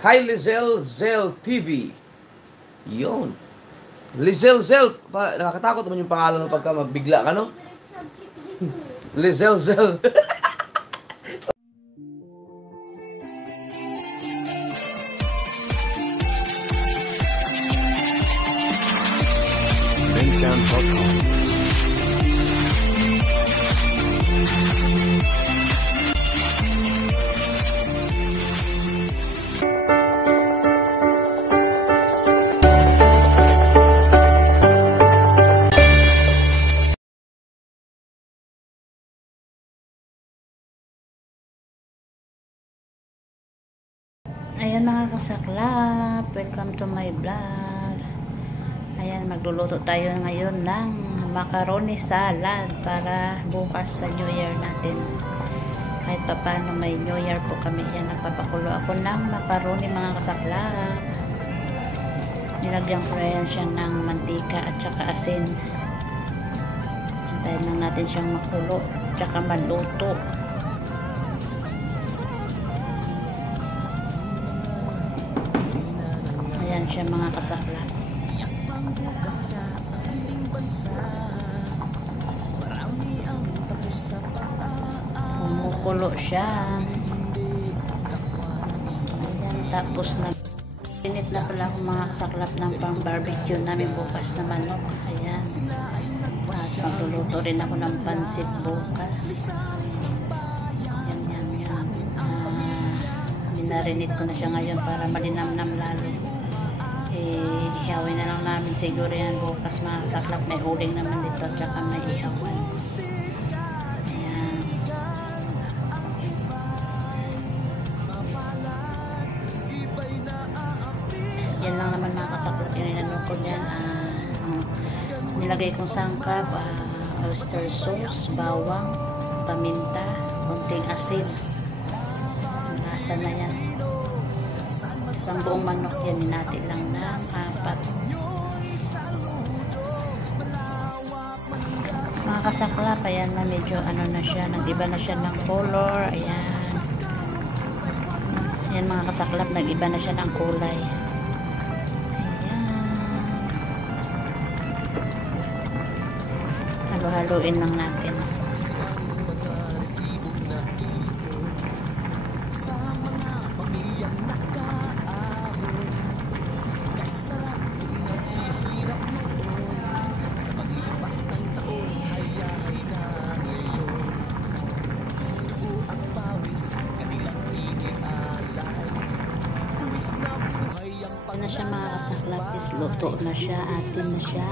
Hi Lizelle Zel TV. Yun. Lizelle Zel. Nakakatakot naman yung pangalan mo pagka mabigla ka, no? Lizelle Zel. bensound.com. Ayan mga kasaklap, welcome to my vlog. Ayan, magluluto tayo ngayon ng macaroni salad para bukas sa New Year natin. Kahit pa paano may New Year po kami. Ayan, nagpapakulo ako ng macaroni mga kasaklap. Nilagyan ko yan siya ng mantika at saka asin. Hintayin lang natin siyang makulo at saka maluto. Ayan siya mga kasaklap. Kumukulo siya. Ayan, tapos pinit na pala ako mga kasaklap ng pang barbecue namin bukas na manok. Ayan. At magluluto rin ako ng pansit bukas. Yan. Minarinate ko na siya ngayon para malinamnam lalo. Ihawin na lang namin siguro yan bukas mga kasaklap. May uling naman dito at saka may ihawan. Ayan. Yan lang naman mga kasaklap yung inano ko dyan. Nilagay kong sangkap, oyster sauce, bawang, paminta, konting asin. Lasa na yan. Isang buong manok yan, ninati lang na 4. Mga kasaklap, ayan na medyo ano na siya, nag-iba na siya ng color. Ayan. Ayan mga kasaklap, nag-iba na siya ng kulay. Ayan. Halo-haluin lang natin. Na siya mga kasaklap, is luto na siya, atin na siya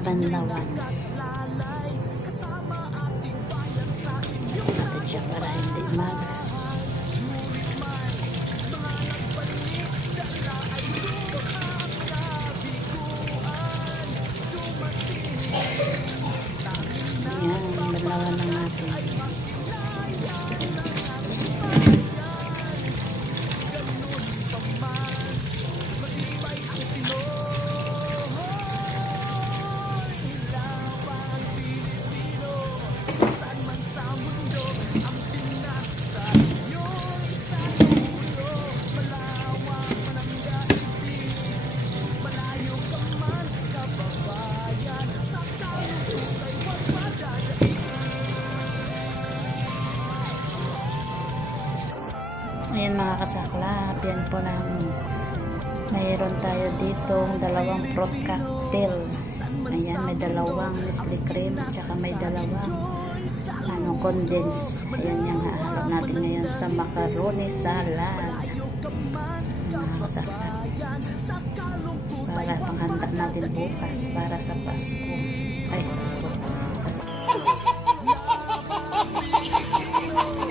banlawan natin siya para hindi mag yan, banlawan lang natin. Ayan mga kasaklap, yan po lang mayroon tayo dito dalawang fruit cocktail. Ayan, may dalawang Nestle cream at saka may dalawang condense. Ayan yung hahalo natin ngayon sa macaroni salad. Mga kasaklap, para panghanda natin bukas para sa Pasko. Ay, Pasko.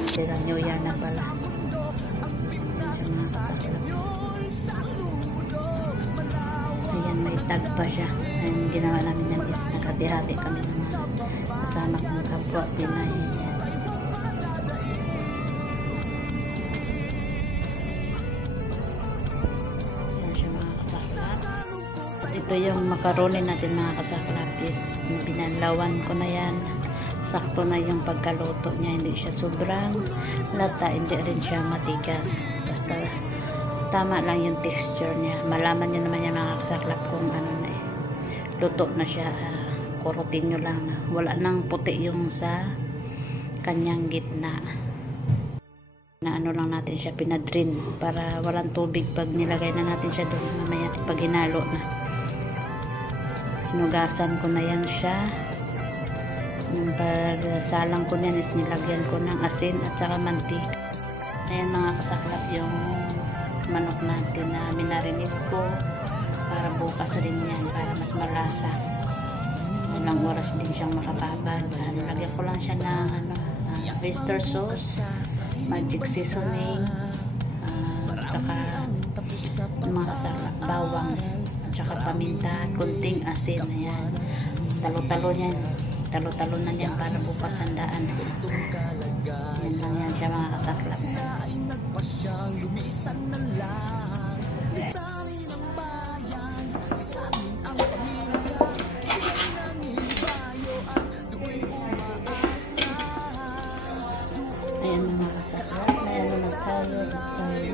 Sila New Year na pala. Ayan, may tag pa siya. Ayan, ginawa namin yan is nakati-hati kami ng mga kasama kong kapwa Pinay. Ayan siya mga kasaklap. At ito yung macaroni natin mga kasaklap, is binanlawan ko na yan. Sakto na yung pagkaluto niya, hindi siya sobrang lata, hindi rin siya matigas, basta tama lang yung texture niya. Malaman nyo naman yung mga kasaklap kung ano na eh. Luto na siya. Kurutin nyo lang. Wala nang puti yung sa kanyang gitna. Na ano lang natin siya, pinadrin para walang tubig pag nilagay na natin siya doon. Mamaya pag hinalo na. Hinugasan ko na yan siya. Yung pagsalang ko niyan is nilagyan ko ng asin at saka mantika. Ayan mga kasaklap yung manok natin na minarinig ko para bukas rin yan para mas malasa. Ilang oras din siyang makababad. Lagyan ko lang siya ng oyster sauce, magic seasoning, tsaka mga kasaklap, bawang, tsaka paminta at kunting asin. Ayan. Talo-talo yan. Talo-talo na yan para bukas handaan. Yan lang yan siya mga kasaklap. Ayan mga kasaklap. Ayan na tayo.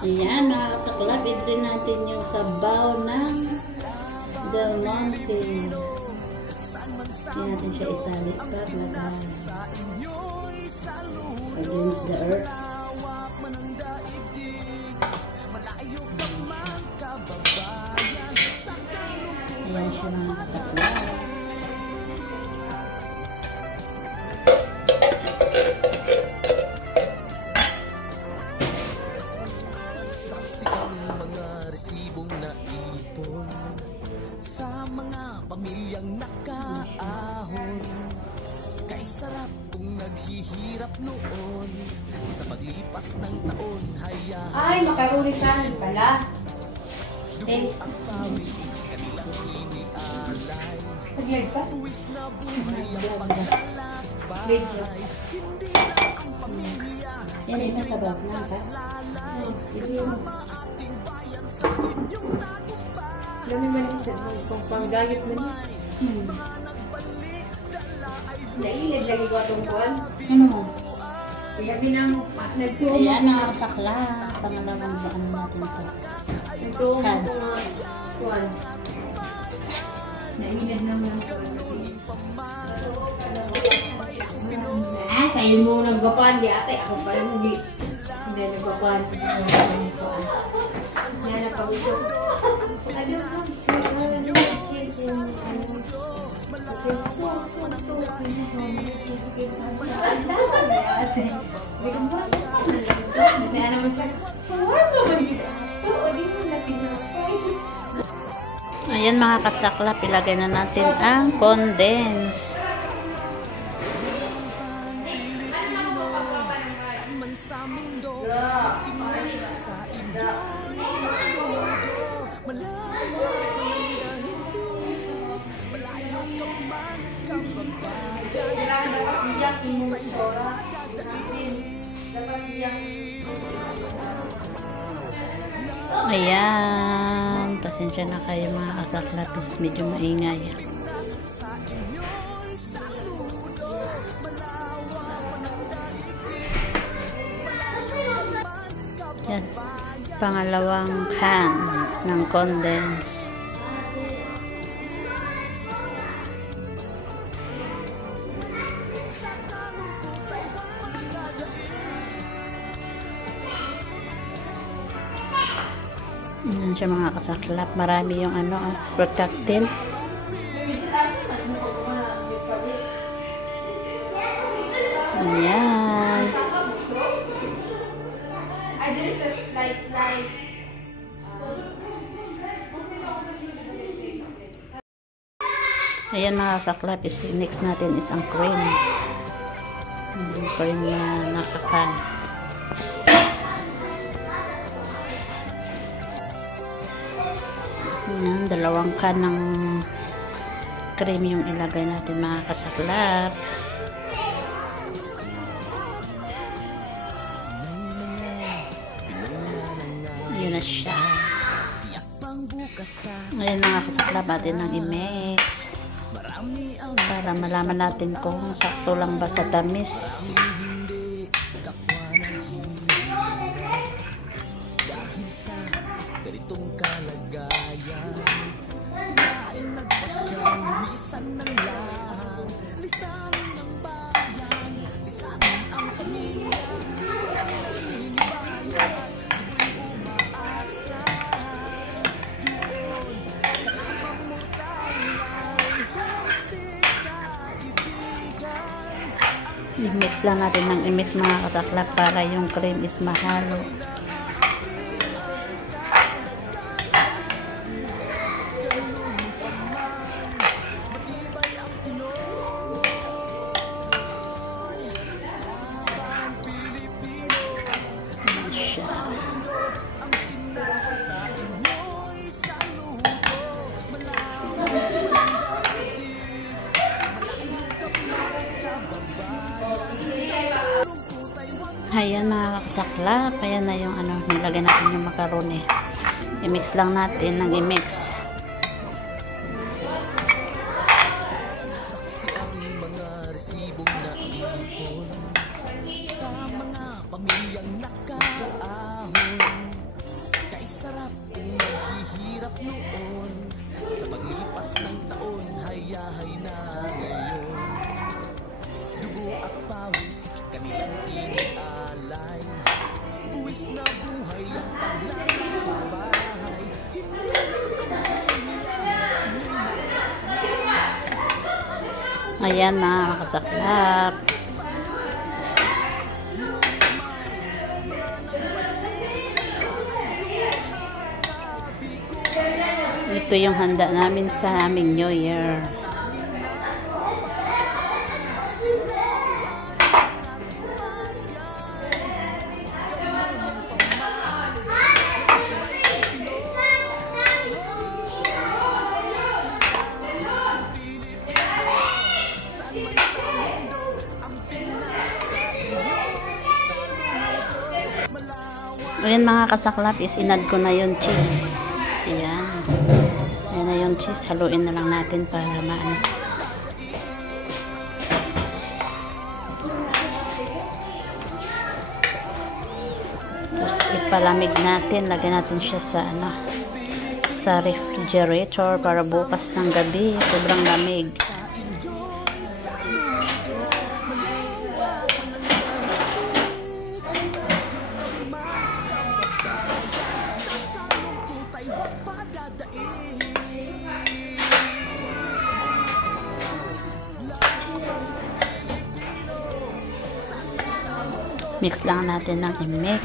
Ayan mga kasaklap, idrin natin yung sabaw ng Del Monte. Hindi natin siya isali pa. Against the earth. Ayan siya mga kasaklap. Sa mga pamilyang nakaahon, kay sarap kung naghihirap noon. Sa paglipas ng taon, hayaan ay, makarunisan pala. ang pawis, kanilang inialay. Pag-lag pa? Tuwis na buhay ang paglalakbay. Hindi lang ang pamilya sa Yan yung inyong sabaw na ba? nakasalalay. Kasama ating bayan sa inyong tagumpay. Ano naman kung panggamit mo niya? Nailad lagi ko itong kuwan. Ano mo? Kaya binang nagtuong Ayan mga kasaklap. Pangalawang baan natin ito. nagtuong Sad. ko nga kuwan. Nailad naman kuwan. Ah, sa'yo mo nagbapan di ate. Ako pa yung hindi nagbapan. Kaya napagusok. Ano ba? Ayan mga kasaklap, ilagay na natin ang condense. Sa mundo, tinas sa inyo'y saludo. Malayo malayo ka man, kababayan. Ayan, pasensya na kayo mga kasaklap, is medyo maingay. Sa inyo'y saludo. Yan, pangalawang can ng condense. Yan siya mga kasaklap, marami yung ano, protective. Ayan. Ayan mga kasaklap, next natin is ang cream. Yung cream na nakakan. Ayan, dalawang can ng cream yung ilagay natin mga kasaklap. na siya. Ngayon mga kasaklap natin ng i-mix para malaman natin kung sakto lang ba sa tamis. I-mix lang natin ng i-mix mga kasaklap para yung cream is mahalo. Ayan mga kasaklap, ayan na yung ano, nilagay natin yung macaroni. I-mix lang natin ng i-mix. Ayan mga kasaklap. Ito yung handa namin sa aming New Year. Ayan mga kasaklap, is inad ko na yung cheese. Ayan. Ayan na yung cheese. Haluin na lang natin para maano. Tapos ipalamig natin. Lagyan natin siya sa ano, sa refrigerator para bukas ng gabi. Sobrang lamig. Mix lang natin ng i-mix.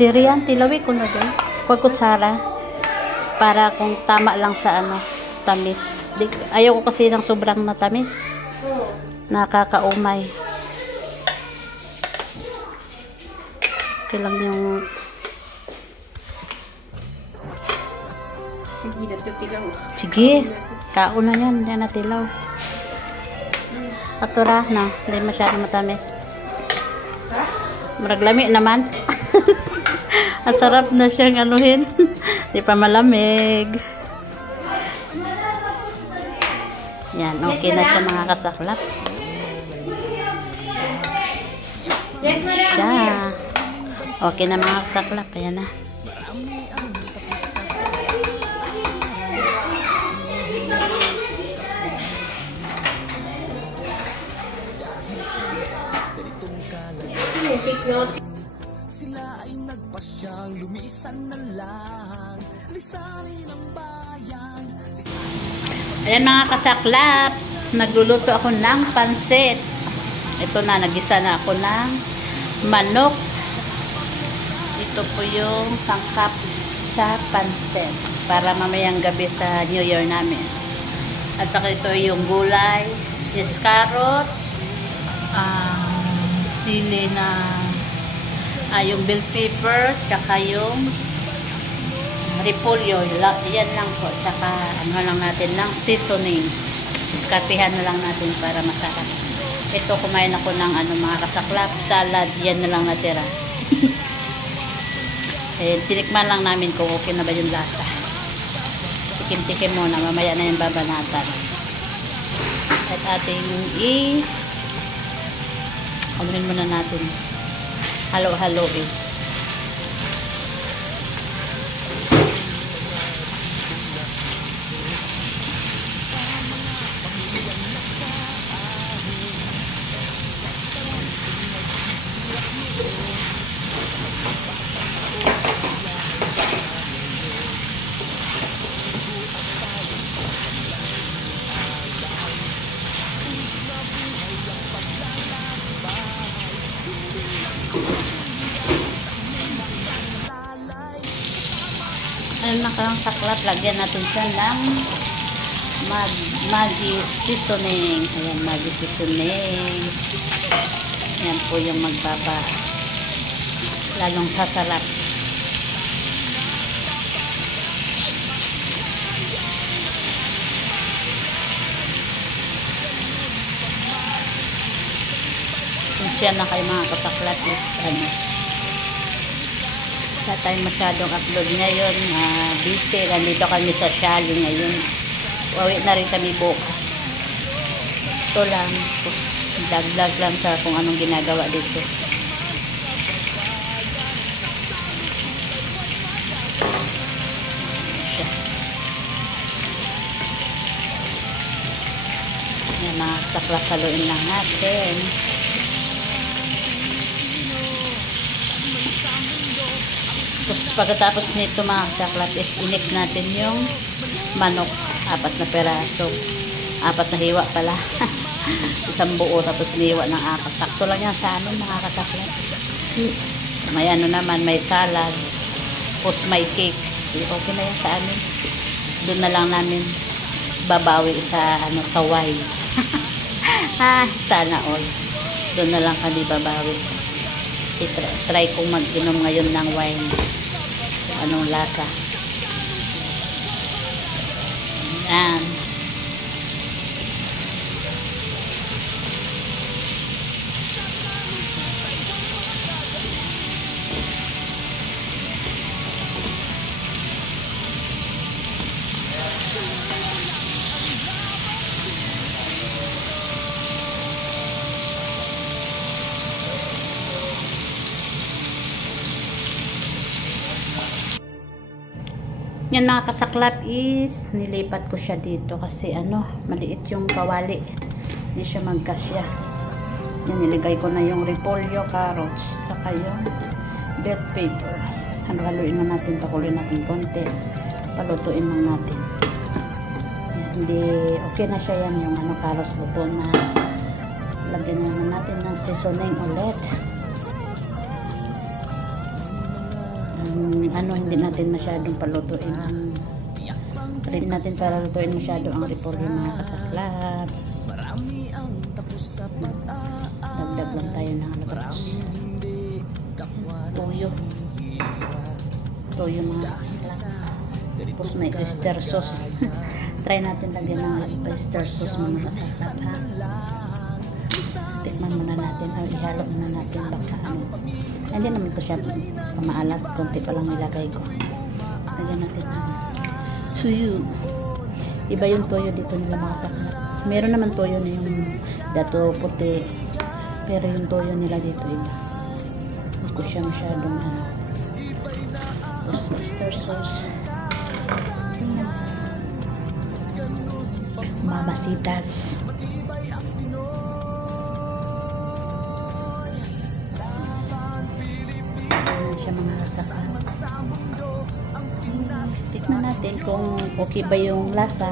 Sirian, tilawi ko na doon. Huwag kutsara. Para kung tama lang sa ano, tamis. Ayaw ko kasi ng sobrang natamis. Nakakaumay. Okay lang yung... Sige. Kaon na yan. Yan na tilaw. Atura na. Hindi masyadong matamis. Maraglami naman. Ang sarap na siyang anuhin. Di pa malamig. Yan, okay na siya mga kasaklap. Siya. Okay na mga kasaklap. Ayan na. Sila ay nagpasyang lumisan na lang, lisanin ang bayan. Ayan mga kasaklap, nagluluto ako ng pansit. Ito na, nagisa na ako ng manok. Ito po yung sangkap sa pansit. para mamayang gabi sa New Year namin. At saka ito yung gulay, is carrots, sili na, yung bell pepper, tsaka yung repolyo, yan lang po. Tsaka ano lang natin ng seasoning. Diskartehan na lang natin para masarap. Ito, kumain ako ng mga kasaklap, salad, yan na lang natira. Tinikman lang namin kung okay na ba yung lasa. Tikim-tikim muna, mamaya na yung babanatan. At ating anunin muna natin. Halo-haloin. Ayun na kang saklap, lagyan natin siya ng Maggi seasoning. Ayan, Maggi seasoning. Yan po yung lalong sasarap. Siya na kayo mga kasaklat is sa tayo masyadong upload ngayon, busy, nandito kami sa Shali ngayon, wawi na rin kami bukas. Ito lang, vlog lang sa kung anong ginagawa dito. Yan mga kasaklat, haluin lang natin. Tapos pagkatapos nito mga kasaklat is inik natin yung manok, 4 na peraso, 4 na hiwa pala. Isang buo tapos niwa ng 4. Sakto lang yan sa amin mga kasaklat. May naman, may salad, tapos may cake. Okay na yan sa amin. Doon na lang namin babawi sa sa wine. Sana all. Doon na lang kami babawi. Try kong mag-inom ngayon ng wine. Anong lasa. Yan. Yan mga kasaklap is nilipat ko siya dito kasi maliit yung kawali, hindi siya magkasya. Yan, niligay ko na yung repolyo, carrots, saka yung bell pepper. Haluin na natin, pakuloy natin konti, palutuin lang natin. Yan, hindi okay na siya. Yan yung carrots, luto na. Lagyan na natin ng seasoning ulit. Hindi natin masyadong palutuin rin natin para lutuin masyado ang repolyo mga kasaklap. Dagdag lang tayo ng toyo mga kasaklap. Tapos may oyster sauce. Try natin lagyan ng oyster sauce mga kasaklap, ha. Tikman muna natin, ihalo muna natin baka hindi naman ito siya pamaalat, konti pa lang nilagay ko. Lagyan natin suyu. Iba yung toyo dito nila mga saklap. Meron naman toyo na yung dato puti, pero yung toyo nila dito iba. Hindi ko siya masyadong oyster sauce, mamasitas. Mga kasaklap. Tikman natin kung okay ba yung lasa.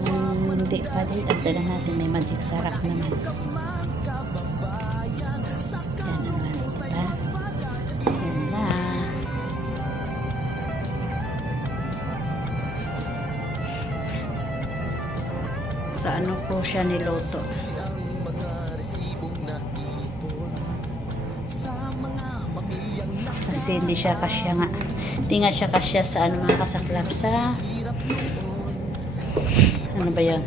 Kung hindi pa din, dagdagan natin. May magic sarap naman. Yan naman, diba? Yan na. Sa ano ko siya niluto. Kasi hindi siya kasya nga. Hindi nga siya kasya sa ano mga kasaklap sa ano ba yun?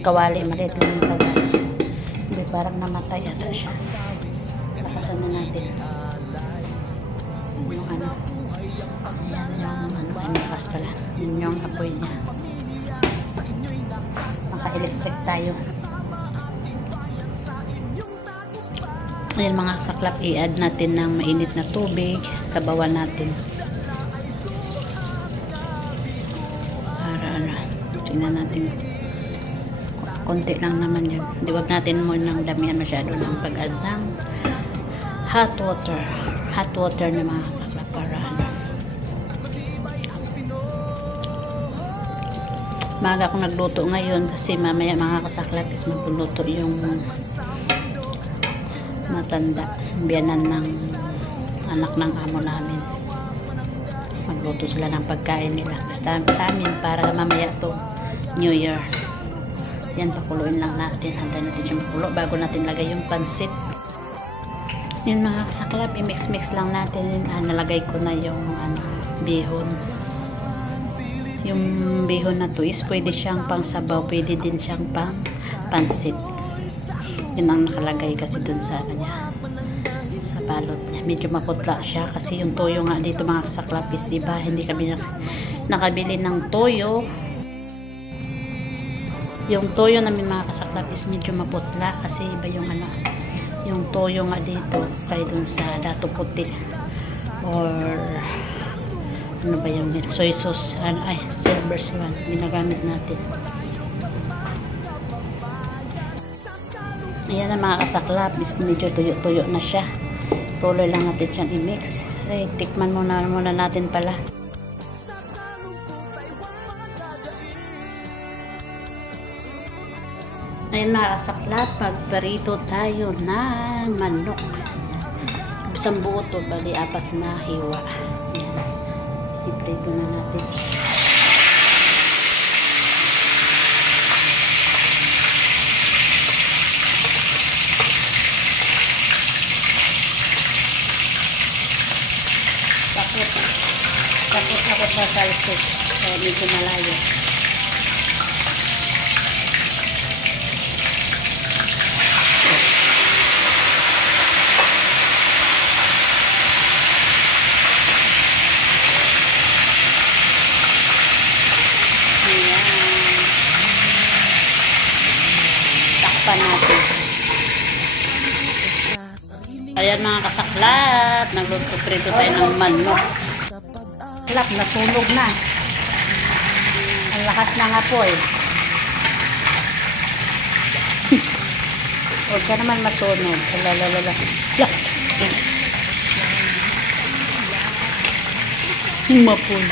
Kawali, maliit lang yung kawali. Hindi, parang namatay ata siya. Lakasan na natin. Yung ano. Yan yung ano, ay malakas pala. Yun yung apoy niya. Maka-electric tayo. Ayan mga kasaklap, i-add natin ng mainit na tubig. Sabawan natin. Para ano, tingnan natin. Konti lang naman yun. Di wag natin munang damihan masyado ng pag-add ng hot water. Hot water na mga kasaklap para ano. Maaga akong nagluto ngayon kasi mamaya mga kasaklap is magluluto yung matanda, biyanan ng anak ng amo namin. Magluto sila ng pagkain nila. Basta sa amin para mamaya to New Year. Yan, pakuluin lang natin. Hantay natin siya makulo bago natin lagay yung pansit. Yan mga kasaklap, i-mix-mix lang natin. Nalagay ko na yung bihon. Yung bihon na to is pwede siyang pang sabaw, pwede din siyang pang pansit. Yun ang nakalagay kasi dun sa kanya, sa balot niya. Medyo maputla siya kasi yung toyo nga dito mga kasaklap is iba. Hindi kami nakabili ng toyo. Yung toyo namin mga kasaklap is medyo maputla kasi iba yung ano, yung toyo nga dito kaya dun sa dato puti or ano ba yung soy sauce, ay silver swan ginagamit natin. Ayan na mga kasaklap, is medyo tuyo-tuyo na siya. Tuloy lang natin siyang i-mix. Ay, tikman muna natin pala. Ayan mga kasaklap, pagparito tayo ng manok. Isang buo to, bali 4 na hiwa. Ayan. I-prito na natin. Takot ako sa salsik. Kaya medyo malayo. Natin. Ayan mga kasaklap, nagluto-prito tayo ng manok. Klap, nasunog na. Ang lakas ng apoy. Huwag ka naman masunog. Lalalala. Mapoy.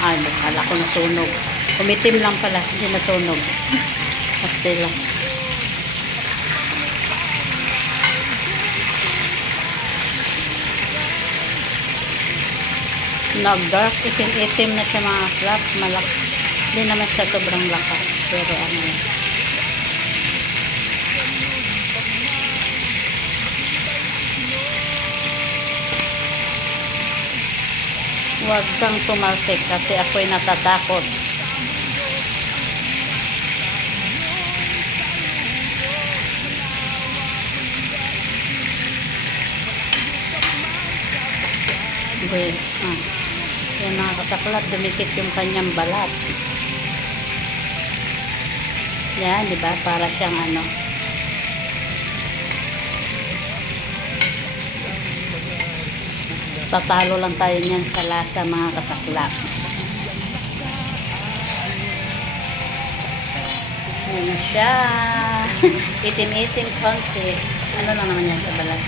Ay, akala ko nasunog. Umitim lang pala, hindi nasunog. Pasti lang. Nag-dark, itim na siya mga slap. Hindi naman siya sobrang lakas. Pero ano yun. Huwag kang tumalsik kasi ako'y natatakot. Yan mga kasaklap, dumikit yung kanyang balat. Yan, diba? Para siyang ano. Tatalo lang tayo niyan sa lasa mga kasaklap. Yan siya. Itim-itim konsi. Ano lang naman yan sa balat.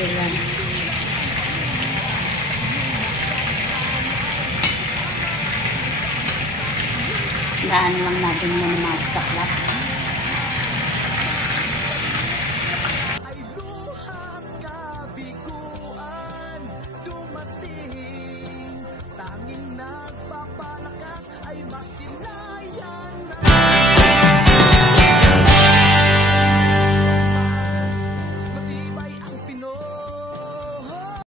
Lang. Daan lang natin yung mga kasaklap. masilayan